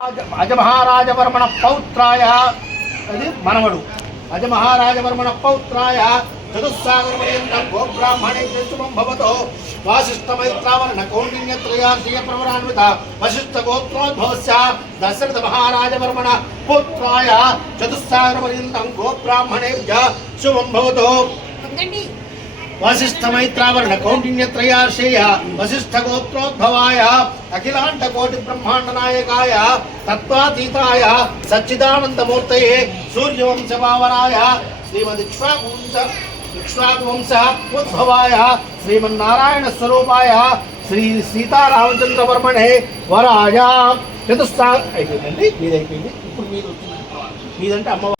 అజమహారాజవర్మణ పౌత్రాయ అది మనవడు అజమహారాజవర్మణ పౌత్రాయ చతుస్సాగరపర్యంతం గోబ్రాహ్మణే శుభం భవతో వాసిష్ఠమైత్రావరణ కౌండిన్యత్రయార్షీయ ప్రవరాన్విత వశిష్ఠ గోత్రోద్భవస్య దశరథ మహారాజవర్మణ పుత్రాయ చతుస్సాగరపర్యంతం గోబ్రాహ్మణేభ్యః శుభం భవతో वशिष्ठमैत्रावरण कौंडिन्यत्रयार्षेय वशिष्ठगोत्रोद्भवाय अखिलाण्डकोटि ब्रह्माण्डनायकाय तत्त्वातीताय सच्चिदानन्दमूर्तये सूर्यवंशपावनाय श्रीमदिक्ष्वाकुवंश उद्भवाय श्रीमन्नारायणस्वरूपाय श्री सीतारामचंद्रवर्मणे वराय चतुस्सा అయిపోయిందండి మీదైపోయింది ఇప్పుడు మీదంటే అమ్మ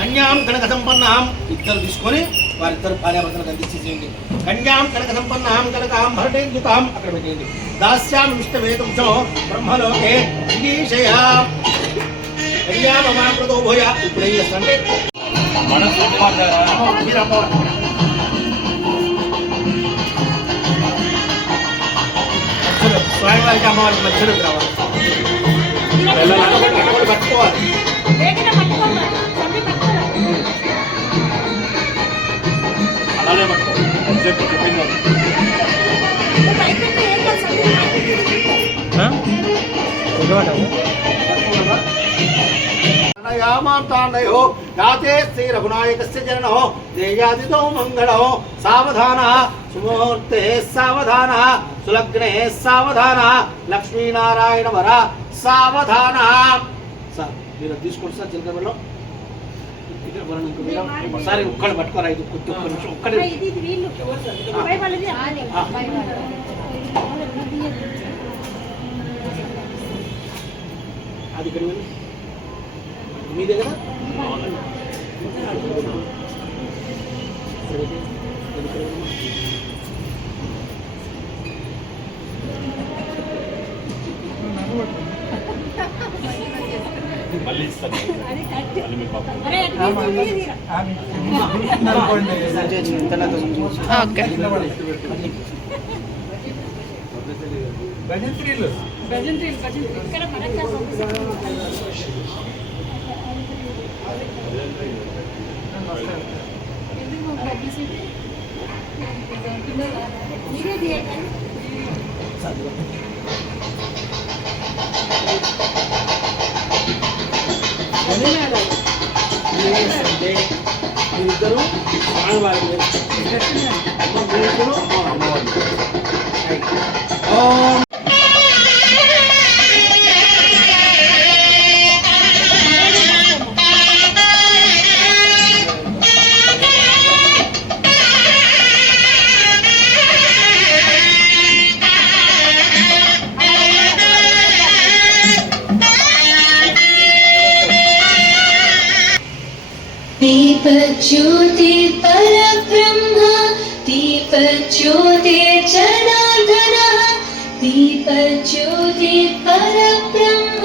కన్యాం కనక సంపన్నాం ఇద్దరు తీసుకొని వారిద్దరు భార్యాభర్తలకు అందించేసేయండి. కన్యాం కనక సంపన్నాం కనకాం భరటేంద్యుతాం అక్కడ పెట్టేయండి. దాస్యాం విష్ణవేదంశో బ్రహ్మలోకే శ్రీశయ కన్యామమాకృతో భూయ. ఇప్పుడు ఏం చేస్తారంటే మీరు అమ్మవారు స్వామివారికి అమ్మవారికి మధ్యలో రావాలి, పట్టుకోవాలి. అలానే పట్టుకో ప్రణయామాంతాండయో యాతే శ్రీ రఘునాయకస్య జననో దేయాదితో మంగళో సావధాన సుముహూర్తే సావధాన సులగ్నే సావధాన లక్ష్మీనారాయణ వర సావధాన. సార్ మీరు తీసుకోండి సార్ చిలకలో ఒకసారి ఒక్కళ్ళు పట్టుకోరా. ఇది ఒక్క నిమిషం ఒక్కడే అది ఇక్కడ మీదే కదా. మళ్ళీ ఇస్తాను మీరిద్దరు స్వామివారి दीपज्योति परब्रह्म दीपज्योतिर्जनार्दनः दीपज्योति परब्रह्म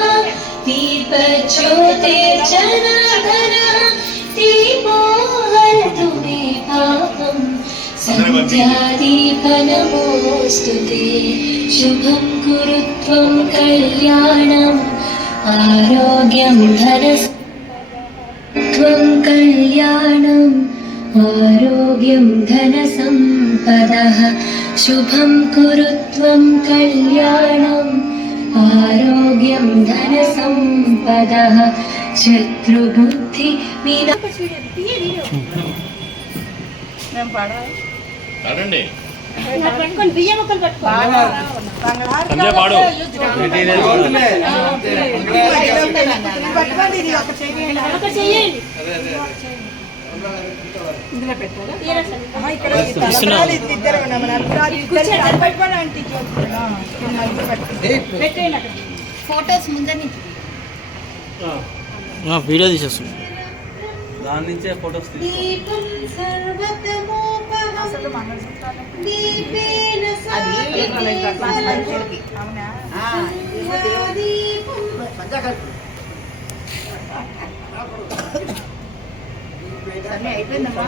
दीपज्योतिर्जनार्दनः दीपो हरतु मे पापं सन्ध्यादीपनमोऽस्तु ते शुभं कुरु त्वं कल्याणम् आरोग्यं धनस्य त्वं कल्याणम् आरोग्यं धनसम्पदः शुभं कुरु त्वं कल्याणम् आरोग्यं धनसम्पदः शत्रुबुद्धि పాడండి బియ్యం ఒకరు పాడు ఫోటోస్ ముందర నుంచి వీడియో తీసేస్తుంది దాని నుంచే ఫోటోస్ అయిపోయిందమ్మా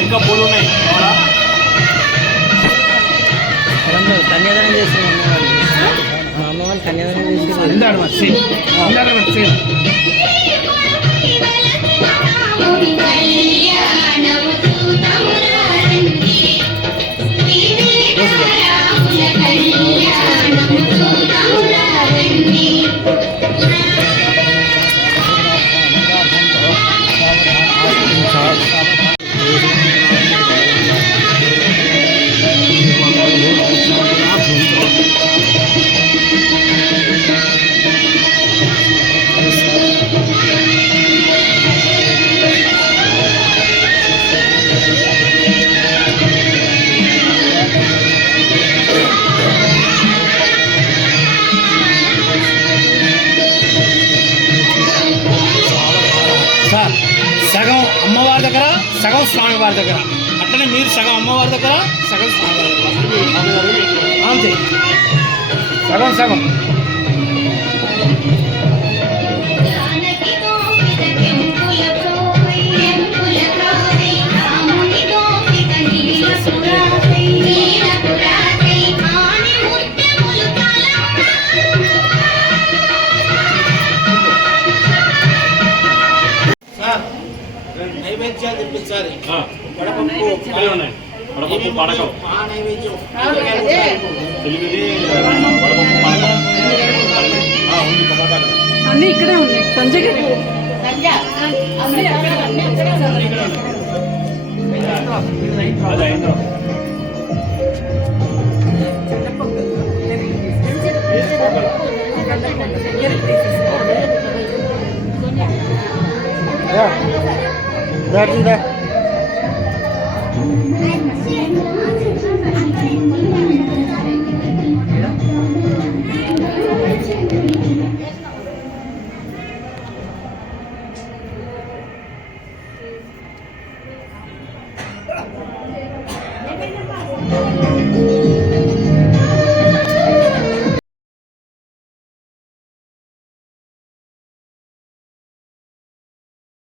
ఇంకా పూలు ఉన్నాయి కావాలా? కన్యాదానం చేస్తున్నాం అమ్మ వాళ్ళు కన్యాదానం చేసి ఇందాడు మరి సేమ్ ఇందాడు మరి సేమ్ సార్ సగం అమ్మవారి దగ్గర సగం స్వామివారి దగ్గర అట్లనే మీరు సగం అమ్మవారి దగ్గర సగం స్వామివారి దగ్గర అంతే సగం సగం సార్ నైవేద్యాలు తెప్పించాలి వడపప్పు వడపప్పు పడకం ఆ నైవేద్యం తెలుగుది వడపప్పు పడకం ఉంది పడకాలు. అన్నీ ఇక్కడే ఉన్నాయి సంజయ్ గారు అది అయిందో దా